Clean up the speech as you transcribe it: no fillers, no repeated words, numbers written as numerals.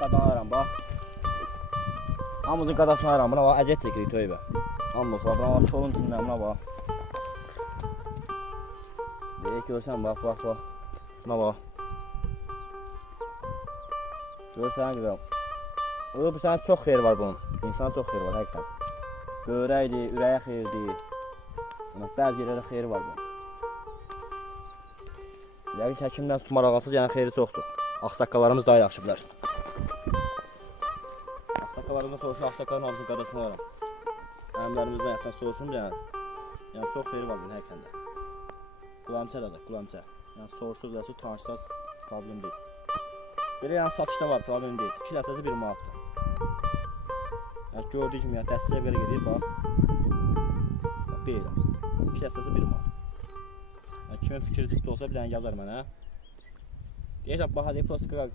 qadan alıram, bax. Hamımızın qadasını alıram, buna bax, əziyyət çəkirik tövbə. Hamımız, bax, buna bax, çolun içindən, buna bax. Deyək, görsən, bax, bax, bax. Buna bax. Görsən, güzel. Bu sənə çox xeyir var bunun. İnsana çox xeyir var, həqiqətən. Böyrəkdir, ürəyə xeyirdir. Bəzi yerlərdə xeyri var bunun. Yəqin ki, həkimdən tutmar ağasız, yəni xeyri çoxdur. Ağsaqqalarımız daha yaxşı bilər. Ağsaqqalarımızdan soruşun, ağsaqqaların hamısının qadasını alıram. Əmlərimizdən yətdən soruşun, yəni çox xeyri var bunun həqiqətən də. Qulamçə də, qulamçə. Yəni soruşsuz və tanışsaz, problem deyil. Belə yəni satışda var, problem deyil. 2 dəstəsi 1 manatdır. Yəni gördüyü kimi, yəni dəstəyə belə gedir, bax. Bax, belə. 2 dəstəsi 1 manat. Yəni kimin fikri ciddi olsa bir dənə yazar mənə. Deyəcəm, bax, hadi, plastika